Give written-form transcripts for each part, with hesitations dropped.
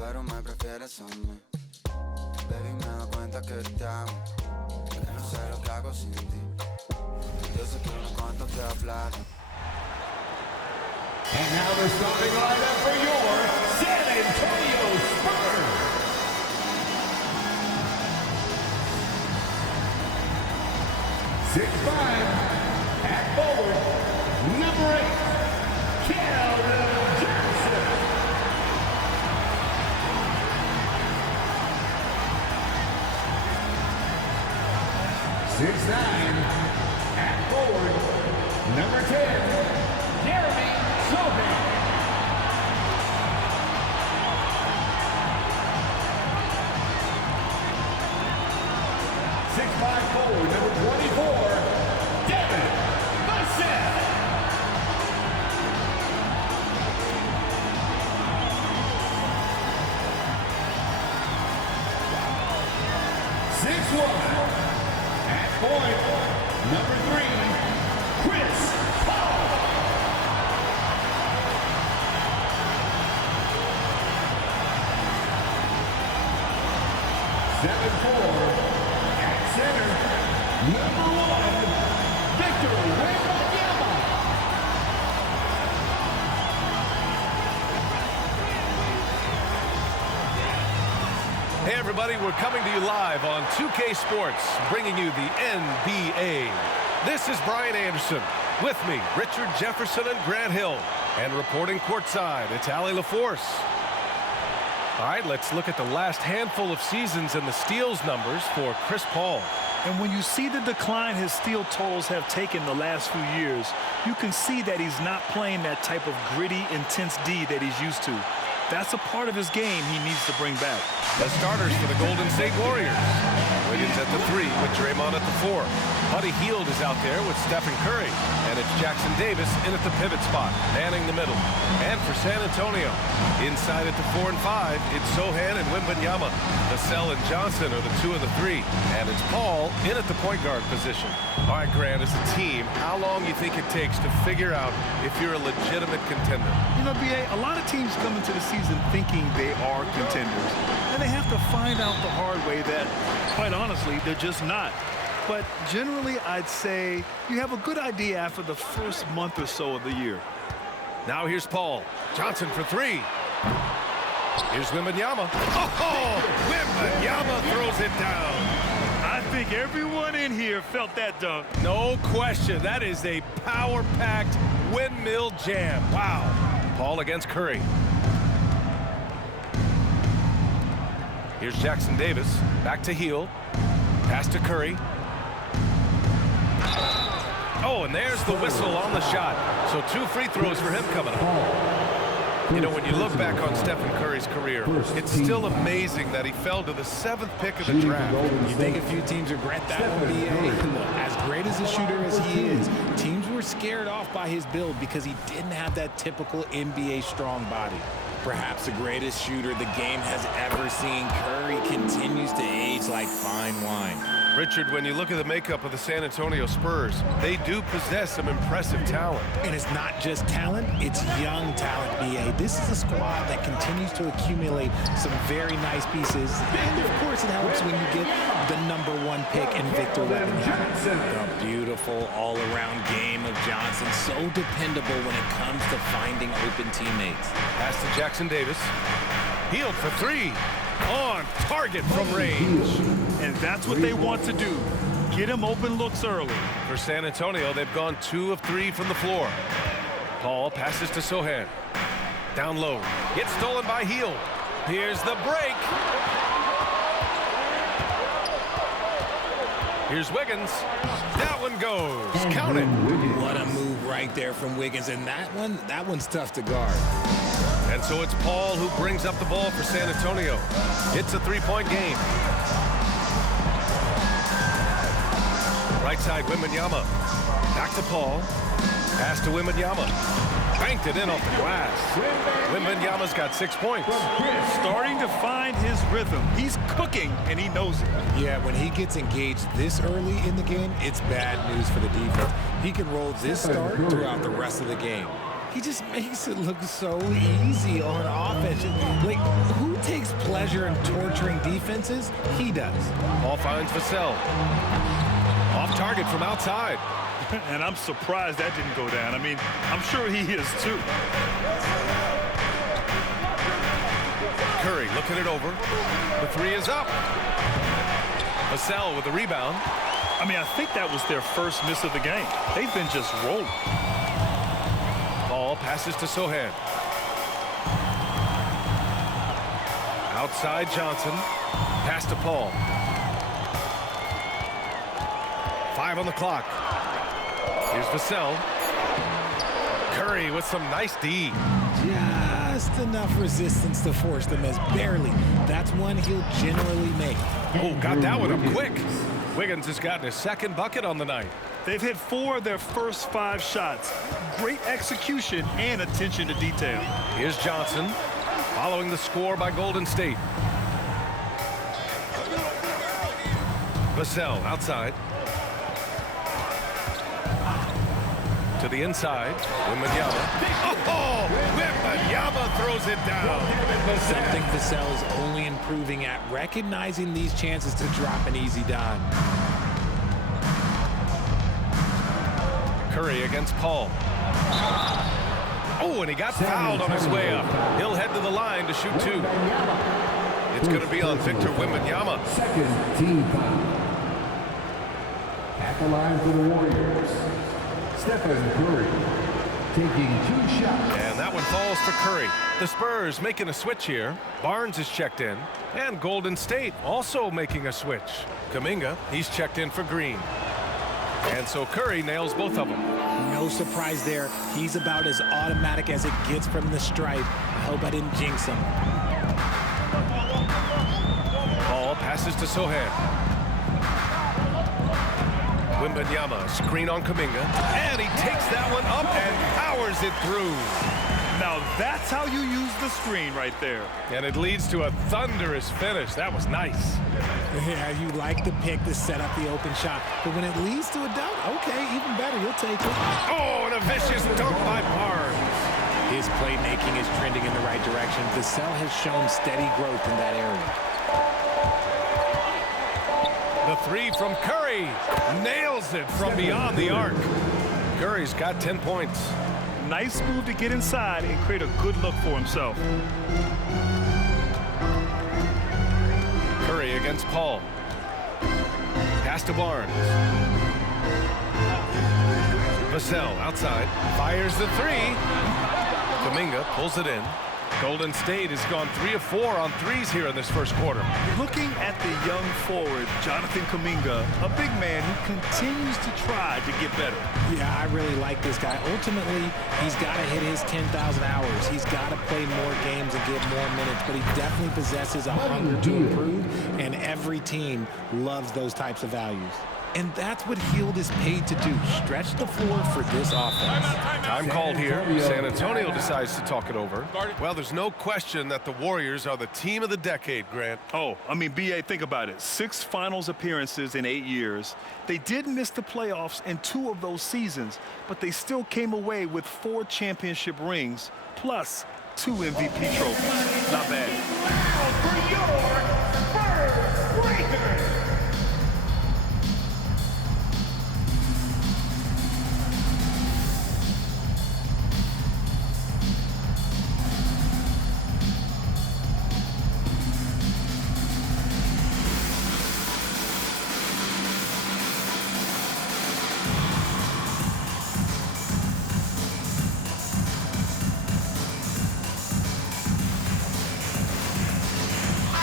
pero me prefieres a mí. Baby, me doy cuenta que te amo, que no sé lo que hago sin ti. Yo sé que unos cuantos te hablaron. And now the starting lineup for your San Antonio Spurs. 6'5", at forward, number 8, Calvin Johnson. 6'9", at forward, number 10, Jeremy Sohan. 6'5" forward, number 24, Devin Vassell. 6'1", at point, number 3, Chris Paul. 7'4", at center, number 1, Victor Wembanyama. Hey everybody, we're coming to you live on 2K Sports, bringing you the NBA. This is Brian Anderson. With me, Richard Jefferson and Grant Hill. And reporting courtside, it's Allie LaForce. All right, let's look at the last handful of seasons and the steals numbers for Chris Paul. And when you see the decline his steal totals have taken the last few years, you can see that he's not playing that type of gritty, intense D that he's used to. That's a part of his game he needs to bring back. The starters for the Golden State Warriors. Wiggins at the 3 with Draymond at the 4. Buddy Hield is out there with Stephen Curry. And it's Jackson Davis in at the pivot spot, manning the middle. And for San Antonio, inside at the 4 and 5, it's Sohan and Wembanyama. Vassell and Johnson are the 2 and the 3. And it's Paul in at the point guard position. All right, Grant, as a team, how long do you think it takes to figure out if you're a legitimate contender? You know, B.A., a lot of teams come into the season thinking they are contenders. And they have to find out the hard way that, quite honestly, they're just not. But generally, I'd say you have a good idea after the first month or so of the year. Now here's Paul. Johnson for 3. Here's Wembanyama. Oh, Wembanyama throws it down. I think everyone in here felt that dunk. No question. That is a power-packed windmill jam. Wow. Paul against Curry. Here's Jackson Davis. Back to Hield. Pass to Curry. Oh, and there's the whistle on the shot. So 2 free throws for him coming up. You know, when you look back on Stephen Curry's career, it's still amazing that he fell to the 7th pick of the draft. You think a few teams regret that one, B.A.? As great as a shooter as he is, teams were scared off by his build because he didn't have that typical NBA strong body. Perhaps the greatest shooter the game has ever seen, Curry continues to age like fine wine. Richard, when you look at the makeup of the San Antonio Spurs, they do possess some impressive talent. And it's not just talent, it's young talent, B.A. This is a squad that continues to accumulate some very nice pieces. And, of course, it helps when you get the #1 pick in Victor Wembanyama. The beautiful all-around game of Johnson, so dependable when it comes to finding open teammates. Pass to Jackson Davis. Hield for 3. On target from range. And that's what they want to do. Get him open looks early. For San Antonio, they've gone 2 of 3 from the floor. Paul passes to Sohan. Down low. Gets stolen by Hield. Here's the break. Here's Wiggins. That one goes. Count it. What a move right there from Wiggins. And that one's tough to guard. And so it's Paul who brings up the ball for San Antonio. It's a 3-point game. Right side, Wembanyama. Back to Paul. Pass to Wembanyama. Banked it in off the glass. Wembanyama's got 6 points. Starting to find his rhythm. He's cooking, and he knows it. Yeah, when he gets engaged this early in the game, it's bad news for the defense. He can roll this start throughout the rest of the game. He just makes it look so easy on offense. Like, who takes pleasure in torturing defenses? He does. Ball finds Vassell. Off target from outside. And I'm surprised that didn't go down. I mean, I'm sure he is too. Curry looking it over. The three is up. Vassell with the rebound. I mean, I think that was their first miss of the game. They've been just rolling. Ball passes to Sohan. Outside Johnson. Pass to Paul. 5 on the clock. Here's Vassell. Curry with some nice D. Just enough resistance to force the miss. Barely. That's one he'll generally make. Oh, got that one up quick. Wiggins has gotten his second bucket on the night. They've hit 4 of their first 5 shots. Great execution and attention to detail. Here's Johnson following the score by Golden State. Vassell outside. To the inside. Wembanyama. Oh, Wembanyama throws it down. Something Vassell is only improving at, recognizing these chances to drop an easy dime. Curry against Paul. Oh, and he got fouled on his way up. He'll head to the line to shoot 2. It's going to be on Victor Wembanyama. Second team foul. At the line for the Warriors, Stephen Curry taking 2 shots. And that one falls for Curry. The Spurs making a switch here. Barnes is checked in. And Golden State also making a switch. Kuminga, he's checked in for Green. And so Curry nails both of them. No surprise there. He's about as automatic as it gets from the stripe. I hope I didn't jinx him. Ball passes to Sohan. Wembanyama, screen on Kuminga. And he takes that one up and powers it through. Now that's how you use the screen right there. And it leads to a thunderous finish. That was nice. Yeah, you like the pick to set up the open shot. But when it leads to a dunk, okay, even better, you'll take it. Oh, and a vicious dunk by Barnes. His playmaking is trending in the right direction. Vassell has shown steady growth in that area. The three from Curry. Nails it from beyond the arc. Curry's got 10 points. Nice move to get inside and create a good look for himself. Curry against Paul. Pass to Barnes. Vassell outside. Fires the three. Kuminga pulls it in. Golden State has gone 3 of 4 on threes here in this first quarter. Looking at the young forward, Jonathan Kuminga, a big man who continues to try to get better. Yeah, I really like this guy. Ultimately, he's got to hit his 10,000 hours. He's got to play more games and get more minutes, but he definitely possesses a hunger to improve, and every team loves those types of values. And that's what Hield is paid to do, stretch the floor for this offense. Time called here. San Antonio decides to talk it over. Well, there's no question that the Warriors are the team of the decade, Grant. Oh, I mean, B.A., think about it. 6 finals appearances in 8 years. They did miss the playoffs in 2 of those seasons, but they still came away with 4 championship rings, plus 2 MVP trophies. Not bad. For your Spurs Lakers.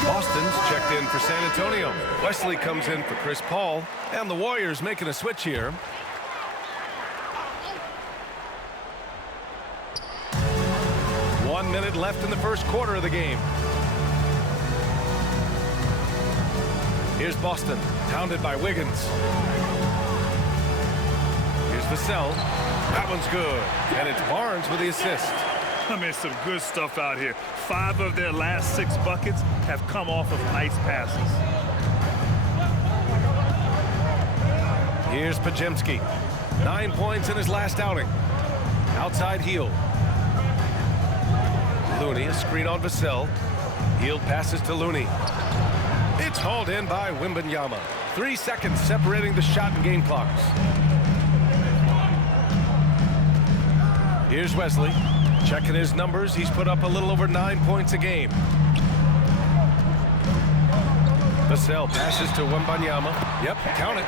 Boston's checked in for San Antonio. Wesley comes in for Chris Paul. And the Warriors making a switch here. One minute left in the first quarter of the game. Here's Boston, pounded by Wiggins. Here's Vassell. That one's good. And it's Barnes with the assist. I mean, some good stuff out here. 5 of their last 6 buckets have come off of nice passes. Here's Pajemski. 9 points in his last outing. Outside heel. Looney, a screen on Vassell. Hield passes to Looney. It's hauled in by Wembanyama. 3 seconds separating the shot and game clocks. Here's Wesley. Checking his numbers. He's put up a little over 9 points a game. Vassell passes to Wembanyama. Yep, count it.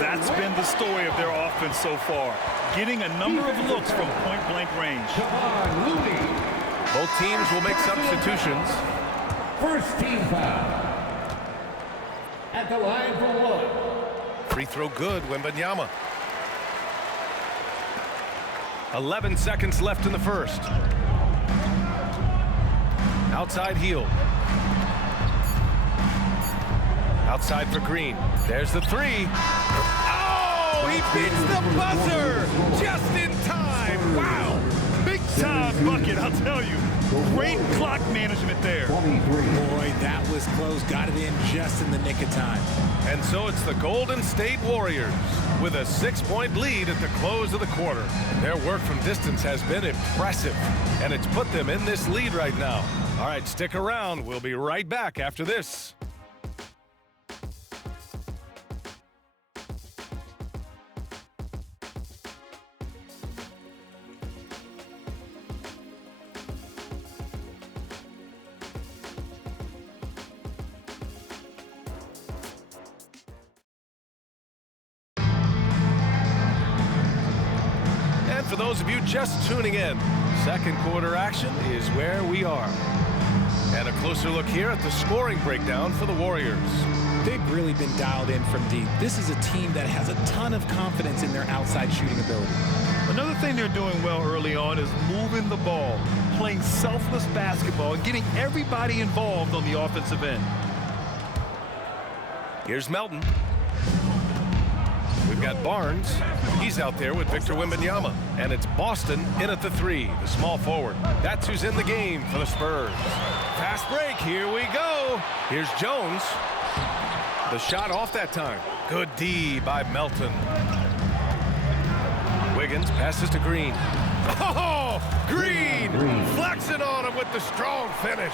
That's been the story of their offense so far. Getting a number of looks from point-blank range. Both teams will make substitutions. First team foul. At the line for one. Free throw good, Wembanyama. 11 seconds left in the first. Outside Hield. Outside for Green. There's the three. Oh, he beats the buzzer just in time. Wow. Big time bucket, I'll tell you. Great clock management there. Boy, that was close. Got it in just in the nick of time. And so it's the Golden State Warriors with a 6-point lead at the close of the quarter. Their work from distance has been impressive, and it's put them in this lead right now. All right, stick around. We'll be right back after this. For those of you just tuning in, second quarter action is where we are. And a closer look here at the scoring breakdown for the Warriors. They've really been dialed in from deep. This is a team that has a ton of confidence in their outside shooting ability. Another thing they're doing well early on is moving the ball, playing selfless basketball, and getting everybody involved on the offensive end. Here's Melton. We've got Barnes. He's out there with Victor Wembanyama. And it's Boston in at the three, the small forward. That's who's in the game for the Spurs. Fast break. Here we go. Here's Jones. The shot off that time. Good D by Melton. Wiggins passes to Green. Oh, Green flexing on him with the strong finish.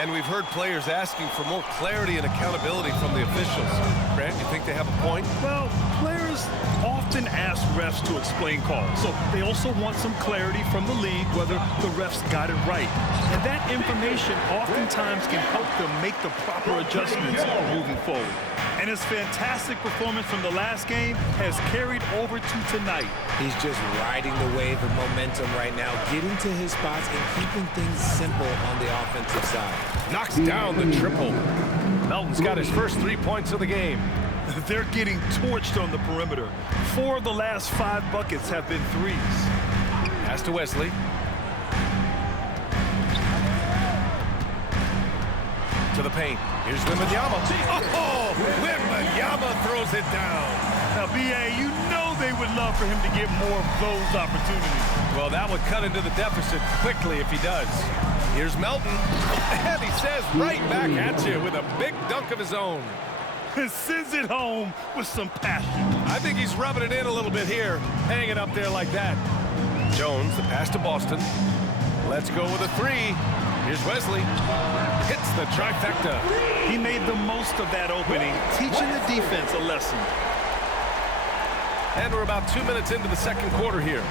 And we've heard players asking for more clarity and accountability from the officials. Grant, you think they have a point? Well, players often ask refs to explain calls. So they also want some clarity from the league whether the refs got it right. And that information oftentimes can help them make the proper adjustments moving forward. And his fantastic performance from the last game has carried over to tonight. He's just riding the wave of momentum right now, getting to his spots and keeping things simple on the offensive side. Knocks down the triple. Melton's got his first 3 points of the game. They're getting torched on the perimeter. 4 of the last 5 buckets have been threes. Pass to Wesley. To the paint. Here's Wembanyama. Oh, Wembanyama throws it down. Now, B.A., you know they would love for him to get more of those opportunities. Well, that would cut into the deficit quickly if he does. Here's Melton. And he says right back at you with a big dunk of his own. Sends it home with some passion. I think he's rubbing it in a little bit here, hanging up there like that. Jones, the pass to Boston. Let's go with a three. Here's Wesley. Hits the trifecta. He made the most of that opening, teaching the defense a lesson. And we're about 2 minutes into the second quarter here.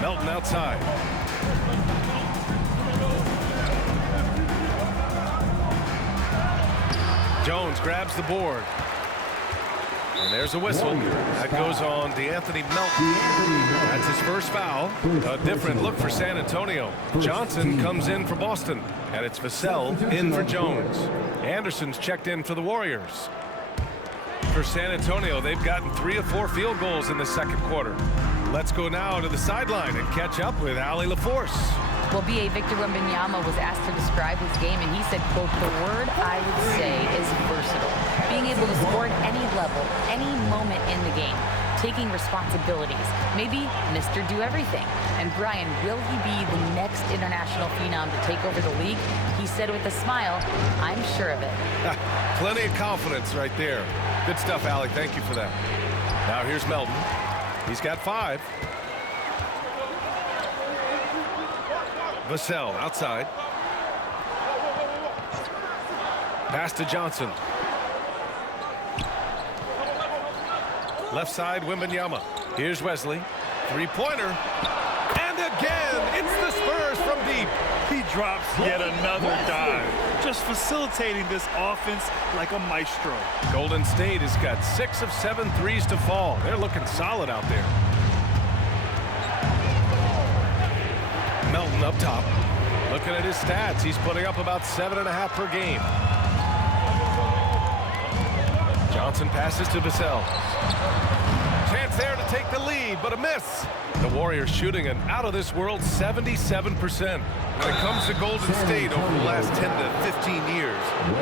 Melton outside. Jones grabs the board. And there's a whistle. That goes on DeAnthony Melton. That's his first foul. A different look for San Antonio. Johnson comes in for Boston. And it's Vassell in for Jones. Anderson's checked in for the Warriors. For San Antonio, they've gotten 3 of 4 field goals in the second quarter. Let's go now to the sideline and catch up with Allie LaForce. Well, B.A. Victor Wembanyama was asked to describe his game, and he said, quote, "The word I would say is versatile. Being able to score at any level, any moment in the game, taking responsibilities, maybe Mr. Do-Everything." And Brian, will he be the next international phenom to take over the league? He said with a smile, "I'm sure of it." Plenty of confidence right there. Good stuff, Allie. Thank you for that. Now here's Melton. He's got 5. Vassell outside. Pass to Johnson. Left side, Wembanyama. Here's Wesley. Three-pointer. And again, it's the Spurs from deep. He drops yet another dive, just facilitating this offense like a maestro. Golden State has got 6 of 7 threes to fall. They're looking solid out there. Melton up top. Looking at his stats, he's putting up about 7.5 per game. Johnson passes to Vassell. Chance there to take the lead, but a miss. The Warriors shooting an out-of-this-world 77%. When it comes to Golden State over the last 10 to 15 years,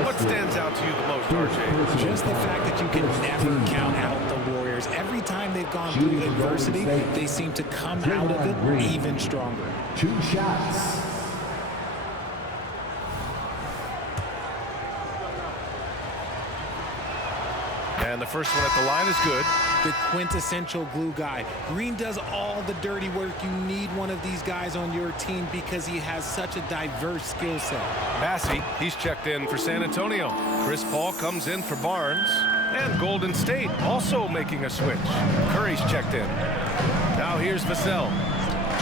what stands out to you the most, RJ? Just the fact that you can never count out the Warriors. Every time they've gone through adversity, they seem to come out of it even stronger. 2 shots. And the first one at the line is good. The quintessential glue guy. Green does all the dirty work. You need one of these guys on your team because he has such a diverse skill set. Massey, he's checked in for San Antonio. Chris Paul comes in for Barnes. And Golden State also making a switch. Curry's checked in. Now here's Vassell,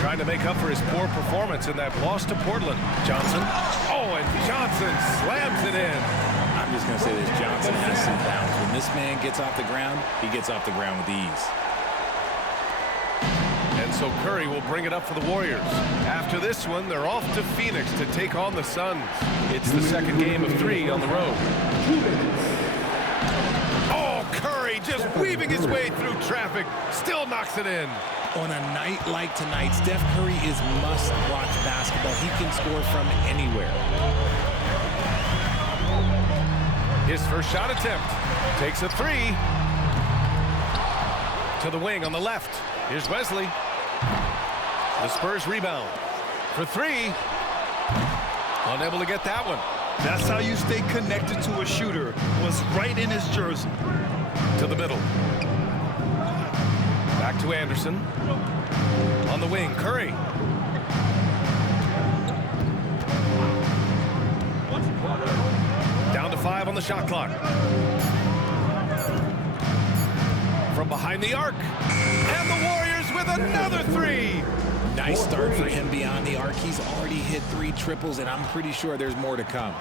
trying to make up for his poor performance in that loss to Portland. Johnson. Oh, and Johnson slams it in. I'm just going to say this, Johnson has some bounce. When this man gets off the ground, he gets off the ground with ease. And so Curry will bring it up for the Warriors. After this one, they're off to Phoenix to take on the Suns. It's the second game of 3 on the road. Oh, Curry just weaving his way through traffic. Still knocks it in. On a night like tonight, Steph Curry is must-watch basketball. He can score from anywhere. His first shot attempt. Takes a 3. To the wing on the left. Here's Wesley. The Spurs rebound. For 3. Unable to get that one. That's how you stay connected to a shooter. Was right in his jersey. To the middle. Back to Anderson. On the wing, Curry. Down to 5 on the shot clock. From behind the arc. And the Warriors with another 3. Nice start for him beyond the arc. He's already hit 3 triples, and I'm pretty sure there's more to come.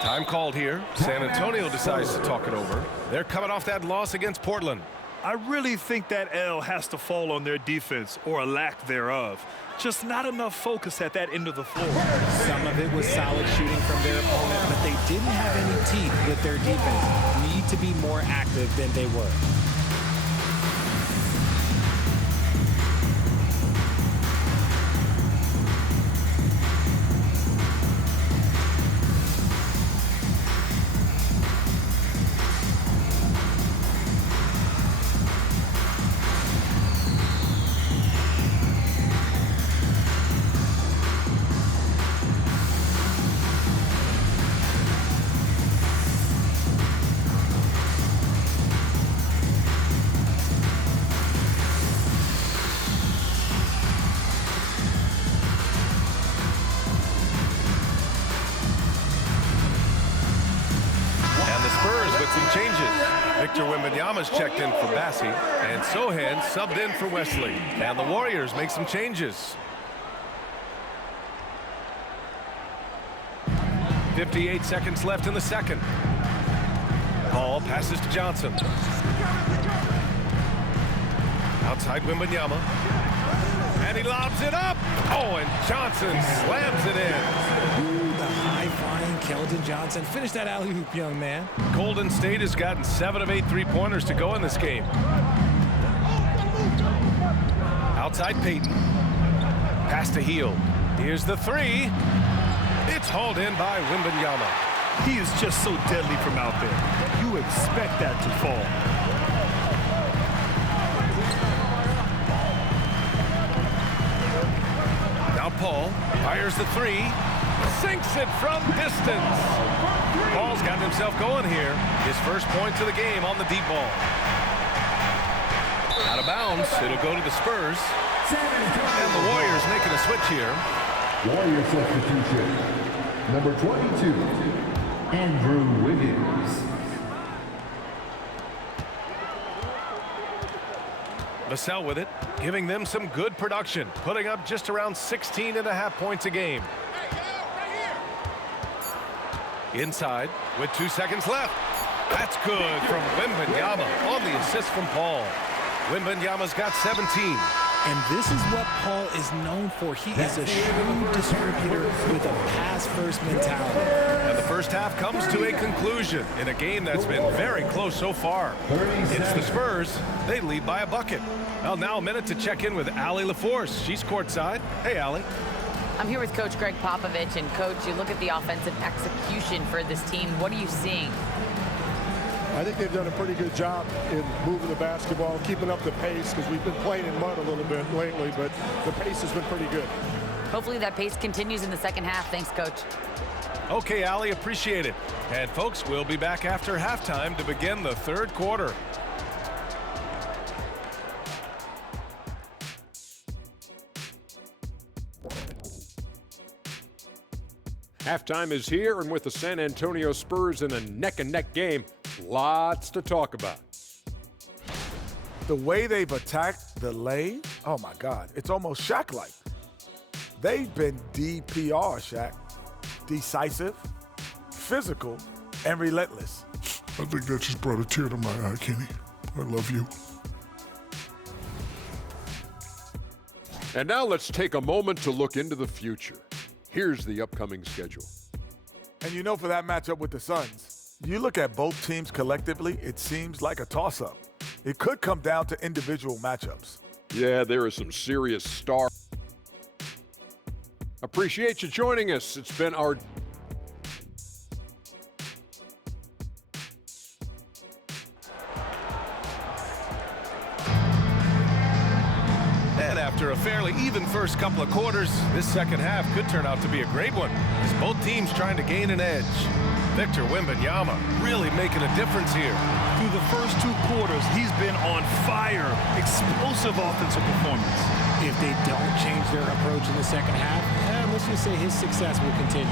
Time called here. San Antonio decides to talk it over. They're coming off that loss against Portland. I really think that L has to fall on their defense, or a lack thereof. Just not enough focus at that end of the floor. Some of it was solid shooting from their opponent, but they didn't have any teeth with their defense. Need to be more active than they were. Wembanyama's checked in for Massey, and Sohan subbed in for Wesley. And the Warriors make some changes. 58 seconds left in the second. Paul passes to Johnson. Outside Wembanyama. And he lobs it up. Oh, and Johnson slams it in. The high-flying Keldon Johnson. Finish that alley-oop, young man. Golden State has gotten 7 of 8 three-pointers to go in this game. Outside Payton. Pass to Hield. Here's the 3. It's hauled in by Wembanyama. He is just so deadly from out there. You expect that to fall. Now Paul fires the 3. Sinks it from distance. Paul's gotten himself going here. His first points of the game on the deep ball. Out of bounds. It'll go to the Spurs. And the Warriors making a switch here. Warrior substitution. Number 22, Andrew Wiggins. Vassell with it, giving them some good production, putting up just around 16.5 points a game. Inside with 2 seconds left. That's good from Wembanyama on the assist from Paul. Wembanyama's got 17. And this is what Paul is known for. He is a shrewd distributor with a pass-first mentality. And the first half comes to a conclusion in a game that's been very close so far. It's the Spurs. They lead by a bucket. Well, now a minute to check in with Allie LaForce. She's courtside. Hey, Allie. I'm here with Coach Greg Popovich. And, Coach, you look at the offensive execution for this team. What are you seeing? I think they've done a pretty good job in moving the basketball, keeping up the pace, because we've been playing in mud a little bit lately, but the pace has been pretty good. Hopefully that pace continues in the second half. Thanks, Coach. Okay, Allie, appreciate it. And, folks, we'll be back after halftime to begin the third quarter. Halftime is here, and with the San Antonio Spurs in a neck-and-neck game, lots to talk about. The way they've attacked the lane, oh my God, it's almost Shaq-like. They've been DPR, Shaq. Decisive, physical, and relentless. I think that just brought a tear to my eye, Kenny. I love you. And now let's take a moment to look into the future. Here's the upcoming schedule. And you know, for that matchup with the Suns, you look at both teams collectively, it seems like a toss-up. It could come down to individual matchups. Yeah, there are some serious star. Appreciate you joining us. It's been our And after a fairly even first couple of quarters, this second half could turn out to be a great one, as both teams trying to gain an edge. Victor Wembanyama really making a difference here. Through the first 2 quarters, he's been on fire. Explosive offensive performance. If they don't change their approach in the second half, let's just say his success will continue.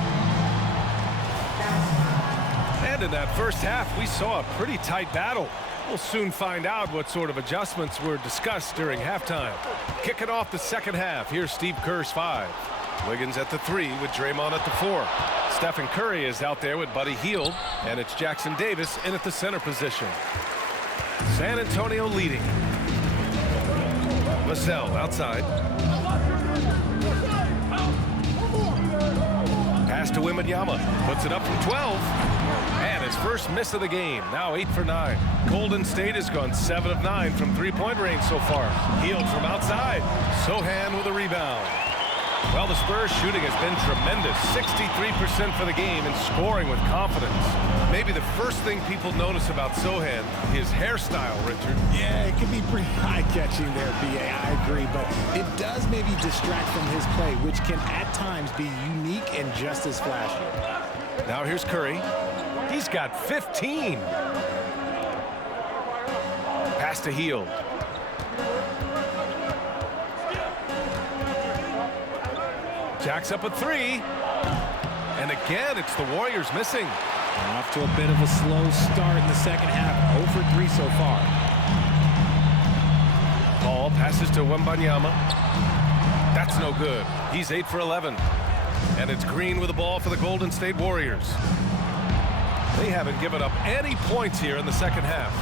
And in that first half, we saw a pretty tight battle. We'll soon find out what sort of adjustments were discussed during halftime. Kicking off the second half, here's Steve Kerr's 5. Wiggins at the 3 with Draymond at the 4. Stephen Curry is out there with Buddy Hield, and it's Jackson Davis in at the center position. San Antonio leading. Vassell outside. Pass to Wembanyama. Puts it up from 12. And his first miss of the game. Now 8 for 9. Golden State has gone 7 of 9 from three-point range so far. Hield from outside. Sohan with a rebound. Well, the Spurs shooting has been tremendous. 63% for the game and scoring with confidence. Maybe the first thing people notice about Sohan, his hairstyle, Richard. Yeah, it can be pretty eye-catching there, B.A. I agree, but it does maybe distract from his play, which can at times be unique and just as flashy. Now here's Curry. He's got 15. Pass to Hield. Jack's up at 3. And again, it's the Warriors missing. And off to a bit of a slow start in the second half. 0 for 3 so far. Paul passes to Wembanyama. That's no good. He's 8 for 11. And it's Green with the ball for the Golden State Warriors. They haven't given up any points here in the second half.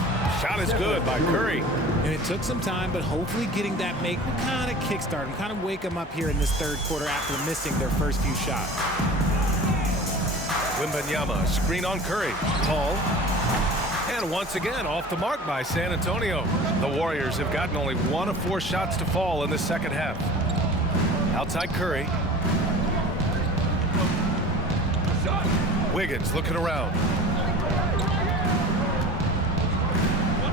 Shot is good by Curry. And it took some time, but hopefully getting that make will kind of kickstart them, kind of wake them up here in this third quarter after missing their first few shots. Wembanyama, screen on Curry. Paul. And once again, off the mark by San Antonio. The Warriors have gotten only 1 of 4 shots to fall in the second half. Outside Curry. Wiggins looking around.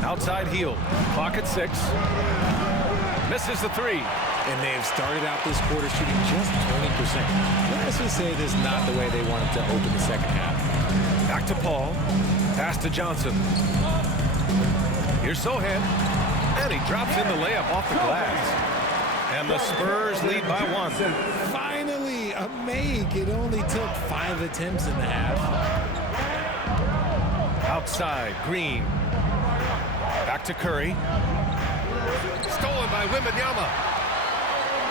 Outside Hield. Clock at 6. Misses the 3. And they have started out this quarter shooting just 20%. Let's just say this is not the way they wanted to open the second half. Back to Paul. Pass to Johnson. Here's Sohan. And he drops in the layup off the glass. And the Spurs lead by 1. Finally, make. It only took 5 attempts in the half. Outside, Green. Back to Curry. Stolen by Wembanyama.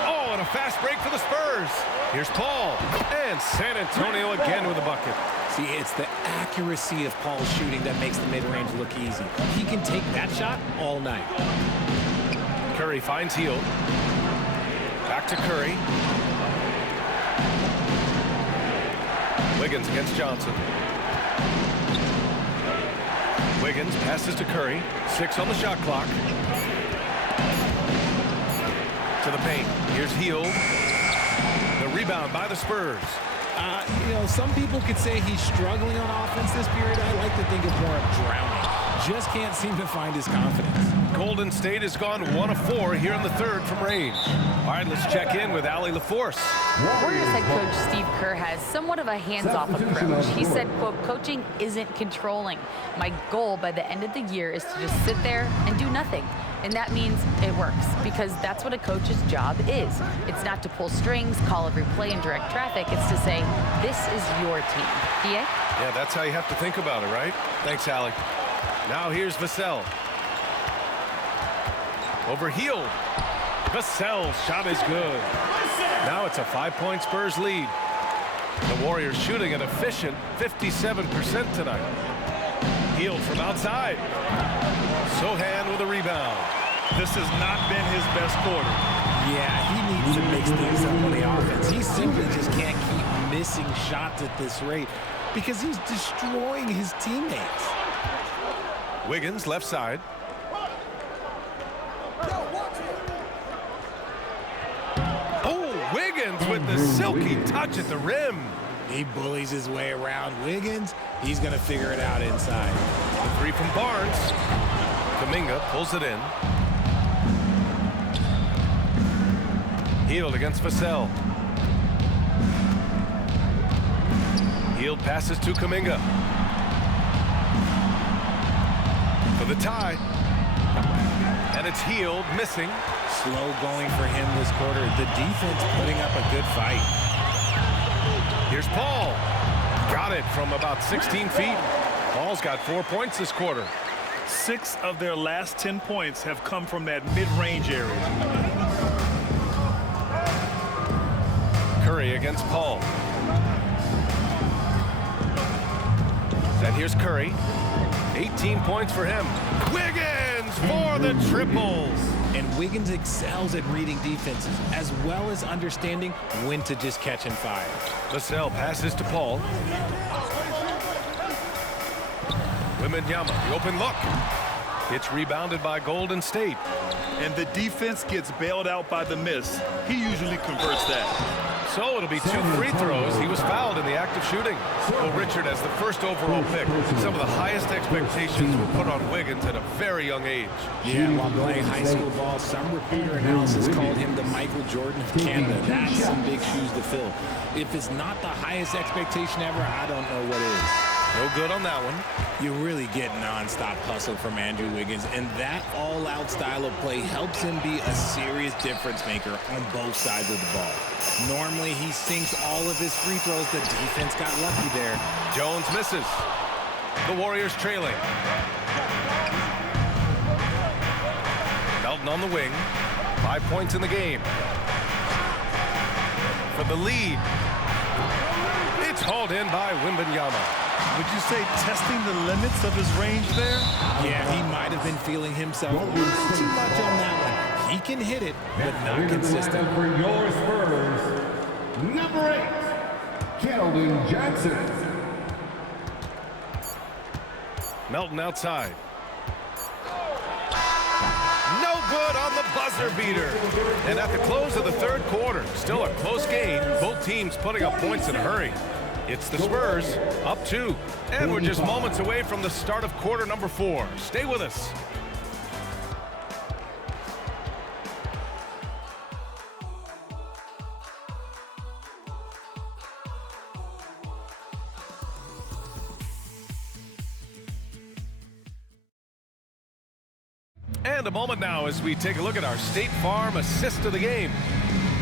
Oh, and a fast break for the Spurs. Here's Paul. And San Antonio again with a bucket. See, it's the accuracy of Paul's shooting that makes the mid-range look easy. He can take that shot all night. Curry finds Hield. Back to Curry. Wiggins against Johnson. Wiggins passes to Curry. 6 on the shot clock. To the paint. Here's Hield. The rebound by the Spurs. You know, some people could say he's struggling on offense this period. I like to think of more of drowning. Just can't seem to find his confidence. Golden State has gone 1 of 4 here in the third from range. All right, let's check in with Allie LaForce. Warriors head coach Steve Kerr has somewhat of a hands-off approach. He said, quote, coaching isn't controlling. My goal by the end of the year is to just sit there and do nothing. And that means it works, because that's what a coach's job is. It's not to pull strings, call every play, and direct traffic. It's to say, this is your team. DA? Yeah, that's how you have to think about it, right? Thanks, Allie. Now here's Vassell. Over Hield. Vassell's shot is good. Now it's a 5-point Spurs lead. The Warriors shooting an efficient 57% tonight. Hield from outside. Sohan with a rebound. This has not been his best quarter. Yeah, he needs to mix things up on the offense. He simply just can't keep missing shots at this rate because he's destroying his teammates. Wiggins left side. Oh, Wiggins with the silky touch at the rim. He bullies his way around Wiggins. He's going to figure it out inside. The 3 from Barnes. Kuminga pulls it in. Hield against Vassell. Hield passes to Kuminga. For the tie. And it's Hield missing. Slow going for him this quarter. The defense putting up a good fight. Here's Paul. Got it from about 16 feet. Paul's got 4 points this quarter. 6 of their last 10 points have come from that mid-range area. Curry against Paul. And here's Curry. 18 points for him. Wiggins for the triples. And Wiggins excels at reading defenses as well as understanding when to just catch and fire. Vassell passes to Paul. Wembanyama, the open look. It's rebounded by Golden State. And the defense gets bailed out by the miss. He usually converts that. So it'll be 2 free throws. He was fouled in the act of shooting. Well, Richard, as the first overall pick, some of the highest expectations were put on Wiggins at a very young age. Yeah, while playing high school ball, some recruiter analysis called him the Michael Jordan of Canada. That's some big shoes to fill. If it's not the highest expectation ever, I don't know what is. No good on that one. You really get nonstop hustle from Andrew Wiggins, and that all-out style of play helps him be a serious difference maker on both sides of the ball. Normally, he sinks all of his free throws. The defense got lucky there. Jones misses. The Warriors trailing. Melton on the wing. 5 points in the game. For the lead. It's hauled in by Wembanyama. Would you say testing the limits of his range there? Yeah, he might have been feeling himself a little too much on that one. He can hit it, but not consistent. For your Spurs, number 8, Keldon Johnson. Melton outside. No good on the buzzer beater. And at the close of the third quarter, still a close game. Both teams putting up points in a hurry. It's the Spurs, up 2. And we're just moments away from the start of quarter number 4. Stay with us. And a moment now as we take a look at our State Farm assist of the game.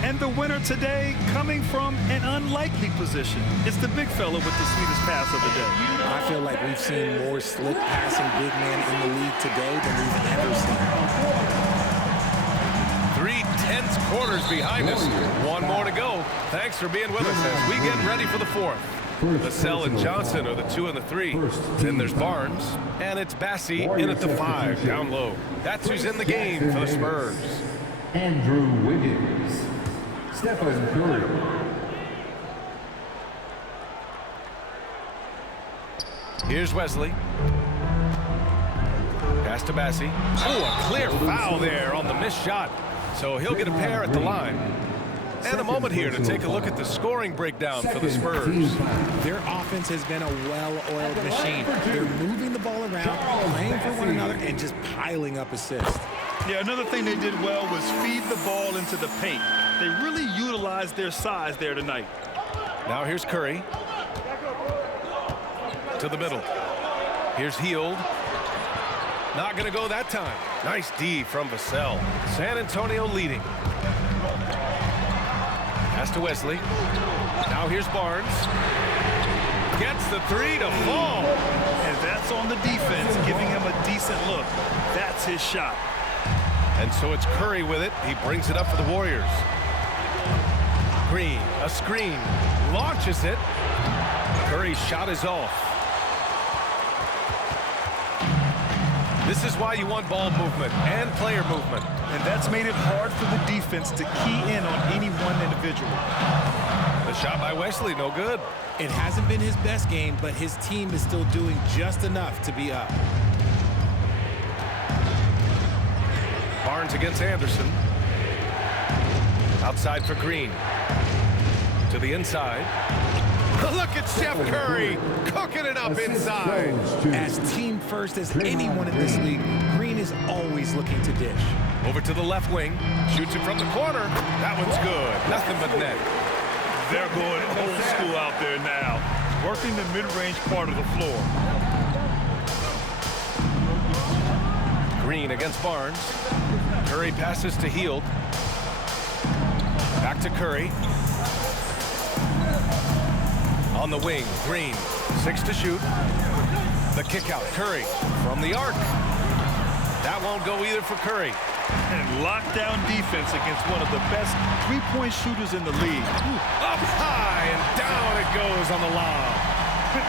And the winner today coming from an unlikely position. It's the big fella with the sweetest pass of the day. I feel like we've seen more slick passing big men in the league today than we've ever seen. 3 tense quarters behind us. One more to go. Thanks for being with us as we get ready for the fourth. Vassell and Johnson are the 2 and the 3. Then there's Barnes, and it's Bassey in at the 5, down low. That's who's in the game for the Spurs. Andrew Wiggins. Stephen Curry. Here's Wesley. Pass to Bassey. Oh, a clear foul there on the missed shot. So he'll get a pair at the line. And a moment here to take a look at the scoring breakdown for the Spurs. Their offense has been a well-oiled machine. They're moving the ball around, playing for one another, and just piling up assists. Yeah, another thing they did well was feed the ball into the paint. They really utilized their size there tonight. Now here's Curry. To the middle. Here's Hield. Not going to go that time. Nice D from Vassell. San Antonio leading. Pass to Wesley. Now here's Barnes. Gets the 3 to fall. And that's on the defense, giving him a decent look. That's his shot. And so it's Curry with it. He brings it up for the Warriors. Green, a screen, launches it. Curry's shot is off. This is why you want ball movement and player movement. And that's made it hard for the defense to key in on any one individual. The shot by Wesley, no good. It hasn't been his best game, but his team is still doing just enough to be up. Barnes against Anderson. Outside for Green. To the inside. Look at Steph Curry cooking it up inside. As team first as anyone in this league, Green is always looking to dish. Over to the left wing. Shoots it from the corner. That one's good. Nothing but net. They're going old school out there now, working the mid-range part of the floor. Green against Barnes. Curry passes to Hield. Back to Curry. On the wing, Green. 6 to shoot. The kick out, Curry from the arc. That won't go either for Curry. And lockdown defense against one of the best three-point shooters in the league. Up high and down it goes on the lob.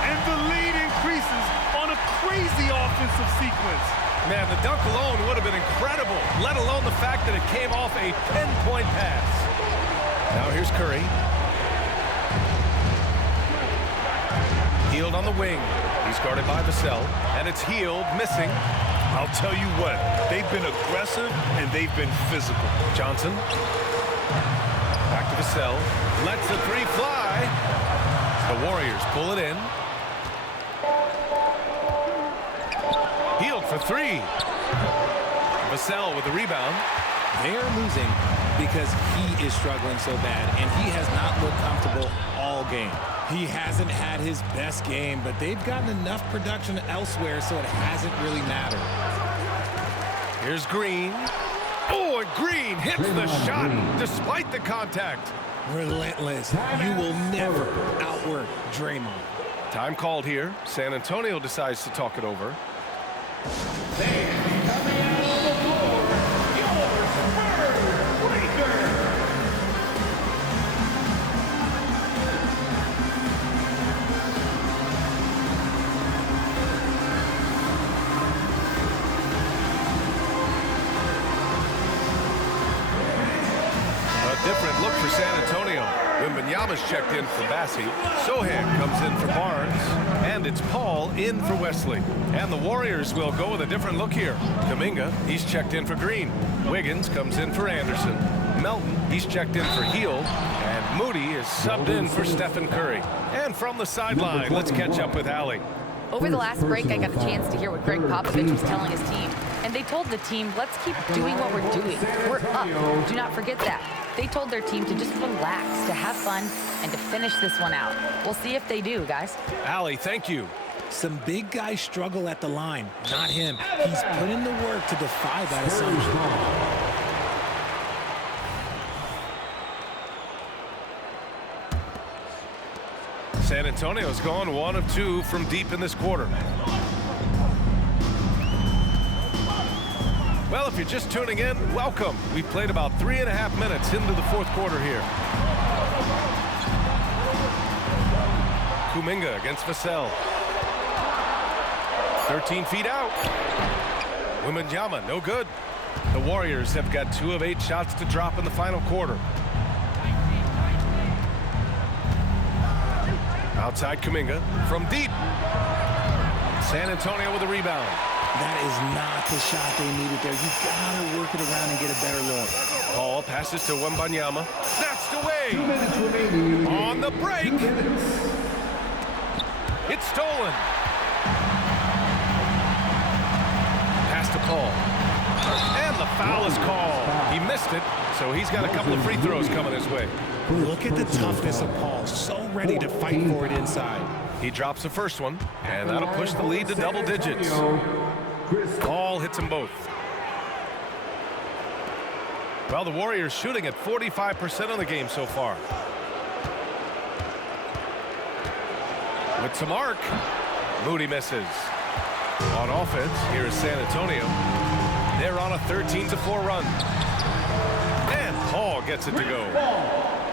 And the lead increases on a crazy offensive sequence. Man, the dunk alone would have been incredible, let alone the fact that it came off a 10-point pass. Now here's Curry. Hield on the wing. He's guarded by Vassell, and it's Hield missing. I'll tell you what, they've been aggressive and they've been physical. Johnson. Back to Vassell. Lets the 3 fly. The Warriors pull it in. Hield for 3. Vassell with the rebound. They're losing because he is struggling so bad, and he has not looked comfortable all game. He hasn't had his best game, but they've gotten enough production elsewhere, so it hasn't really mattered. Here's Green. Oh, and Green hits the shot despite the contact. Relentless. You will never outwork Draymond. Time called here. San Antonio decides to talk it over. Different look for San Antonio. Wembanyama's checked in for Bassey. Sohan comes in for Barnes. And it's Paul in for Wesley. And the Warriors will go with a different look here. Kuminga, he's checked in for Green. Wiggins comes in for Anderson. Melton, he's checked in for Hield. And Moody is subbed in for Stephen Curry. And from the sideline, let's catch up with Allie. Over the last break, I got a chance to hear what Greg Popovich was telling his team. And they told the team, let's keep doing what we're doing. We're up. Do not forget that. They told their team to just relax, to have fun, and to finish this one out. We'll see if they do, guys. Allie, thank you. Some big guys struggle at the line. Not him. He's put in the work to defy that assumption. Antonio's gone 1 of 2 from deep in this quarter. Well, if you're just tuning in, welcome. We've played about 3.5 minutes into the fourth quarter here. Kuminga against Vassell. 13 feet out. Wembanyama, no good. The Warriors have got 2 of 8 shots to drop in the final quarter. Outside Kuminga from deep. San Antonio with a rebound. That is not the shot they needed there. You gotta work it around and get a better look. Paul passes to Wembanyama. Snatched away. 2 minutes remaining. On the break. It's stolen. Pass to Paul. And the foul is called. He missed it, so he's got a couple of free throws coming his way. Look at the toughness of Paul. So ready to fight for it inside. He drops the first one, and that'll push the lead to double digits. Paul hits them both. Well, the Warriors shooting at 45% of the game so far. With some arc, Moody misses. On offense, here is San Antonio. They're on a 13-4 run. And Paul gets it to go.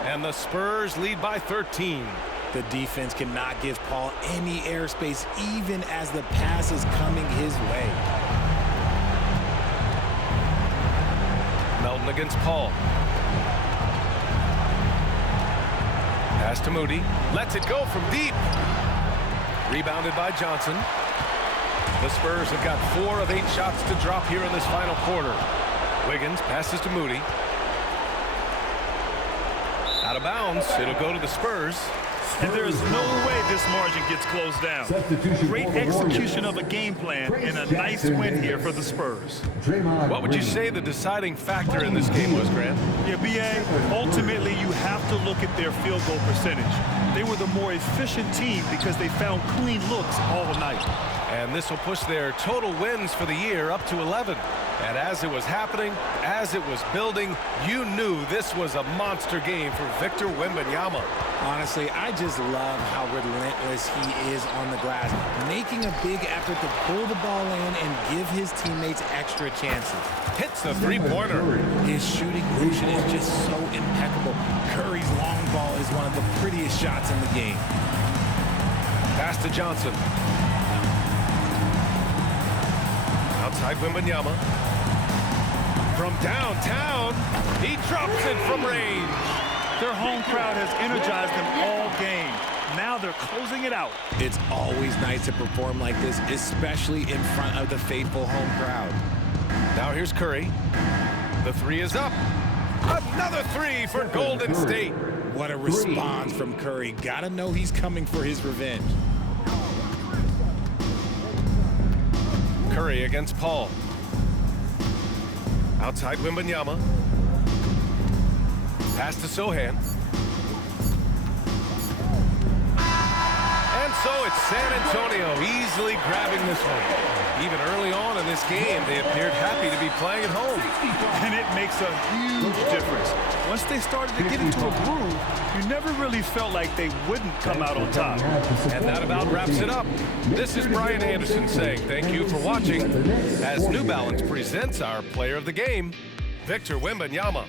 And the Spurs lead by 13. The defense cannot give Paul any airspace, even as the pass is coming his way. Melton against Paul. Pass to Moody. Lets it go from deep. Rebounded by Johnson. The Spurs have got 4 of 8 shots to drop here in this final quarter. Wiggins passes to Moody. Out of bounds. It'll go to the Spurs. And there is no way this margin gets closed down. Great execution of a game plan and a nice win here for the Spurs. What would you say the deciding factor in this game was, Grant? Yeah, B.A., ultimately you have to look at their field goal percentage. They were the more efficient team because they found clean looks all night. And this will push their total wins for the year up to 11. And as it was happening, as it was building, you knew this was a monster game for Victor Wembanyama. Honestly, I just love how relentless he is on the glass, making a big effort to pull the ball in and give his teammates extra chances. Hits the three-pointer. His shooting motion is just so impeccable. Curry's long ball is one of the prettiest shots in the game. Pass to Johnson. Outside Wembanyama. From downtown, he drops it from range. Their home crowd has energized them all game. Now they're closing it out. It's always nice to perform like this, especially in front of the faithful home crowd. Now here's Curry. The 3 is up. Another 3 for Golden State. What a response from Curry. Gotta know he's coming for his revenge. Curry against Paul. Outside Wembanyama. Pass to Sohan. And so it's San Antonio easily grabbing this one. Even early on in this game, they appeared happy to be playing at home. And it makes a huge difference. Once they started to get into a groove, you never really felt like they wouldn't come out on top. And that about wraps it up. This is Brian Anderson saying thank you for watching as New Balance presents our player of the game, Victor Wembanyama.